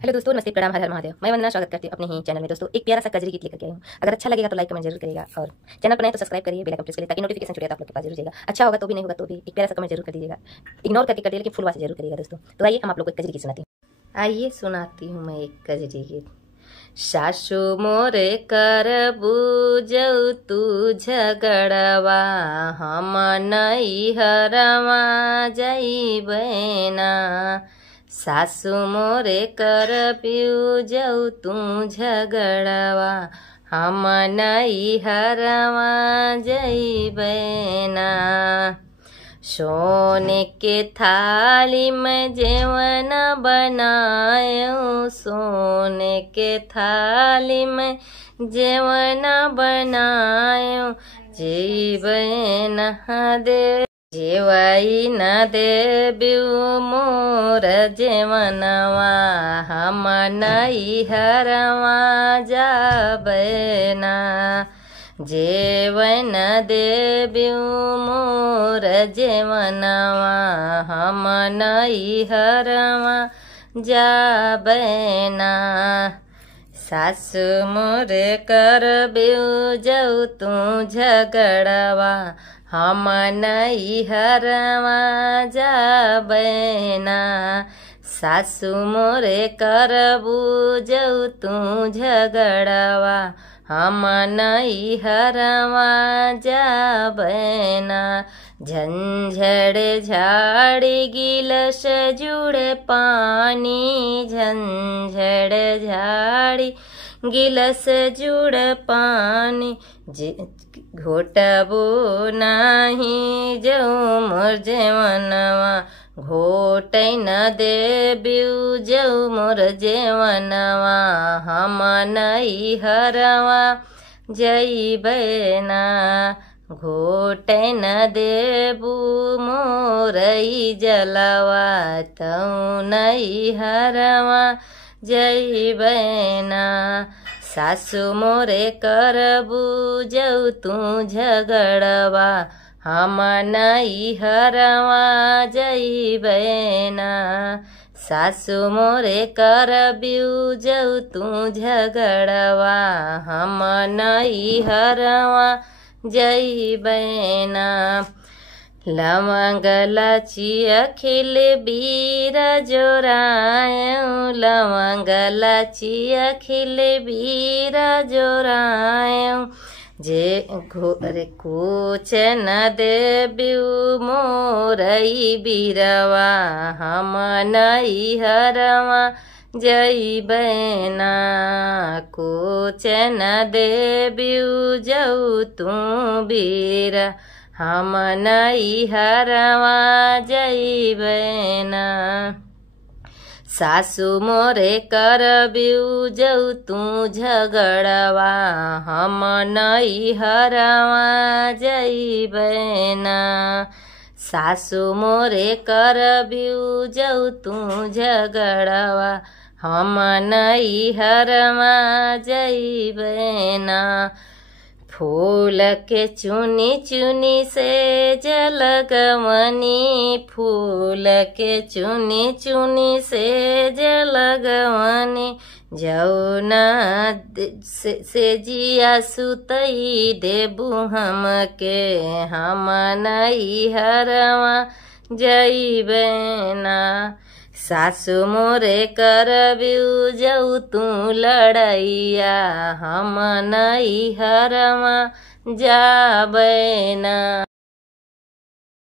Hello दोस्तों, नमस्ते, प्रणाम, हर हर महादेव। मैं वंदना स्वागत करती हूँ अपने ही चैनल में। दोस्तों, एक प्यारा सा कजरी गीत लेकर के आई हूँ। अगर अच्छा लगेगा तो लाइक कमेंट जरूर करिएगा और चैनल पर नए तो सब्सक्राइब करिए, बेल आइकन प्रेस करिए ताकि नोटिफिकेशन छूटे तो आप लोग के पास जरूर जाएगा। अच्छा होगा तो भी, नहीं होगा तो भी एक प्यारा सा कमेंट जरूर कर दीजिएगा। इग्नोर करके कर दिए लेकिन फुल वासे जरूर करिएगा दोस्तों। तो आइए हम आप लोग को एक कजरी गीत सुनाती हूँ। आइए सुनाती हूँ मैं एक कजरी गीत। सासु मोरे कर बुझऊ तू झगड़वा, हम नई हरवा जइबेना। सासु मोरे कर पिउजऊ तू झगड़वा, हम नई हरवा जइबेना। सोने के थाली में जेवन बनायो, सोने के थाली में जेवन बनायो, जीवन दे जेवाई न दे बिउ मोर जेवनवा, हम नई हरवा जाबेना। जेवन दे बिउ मोर जेवनवा, हम नई हरवा जाबेना। सासु मोरे कर बिउजऊ तू झगड़वा, हम नई हरवा जाबेना। सासु मोरे कर बुझऊ तू झगड़वा, हम नई हरवा जाबेना। झंझड़ झाड़ी गिलस जुड़े पानी, झंझड़ झाड़ी गिलस जुड़ पानी, घोटबो नाही जऊ मोर जेवनवा, घोट न दे बिउ जऊ मोर जेवनवा, हम नई हरवा जइबेना। घोट न देबू मोरई जलवा, तऊ नई हरवा जइबेना। सासु मोरे कर बुझऊ तू झगड़वा, हम नई हरवा जइबेना। सासु मोरे कर बिउजऊ तू झगड़वा, हम नई हरवा जइबेना। लवंग लाची अखिल बीर जोरायो, लवंग लाची अखिल बीर जोरायो, जे घोरे कुछ न दे बिउ मोरई बीरवा, हम नई हरवा जइबेना। कुछ न दे बिउजऊ तू बीर, हम नई हरवा जइबेना। सासु मोरे कर बिउजऊ तू झगड़वा, हम नई हरवा जइबेना। सासु मोरे कर बिउजऊ तू झगड़वा, हम नई हरवा जइबेना। फूल के चुनी चुनी से जलगवनी, फूल के चुनी चुनी से जलगवनी, जौना से जिया सुतई देबू हमके, हम नई हरवा जइबेना। सासु मोरे कर बिउजऊ तू लड़ैया, हम नई हरवा जाबेना।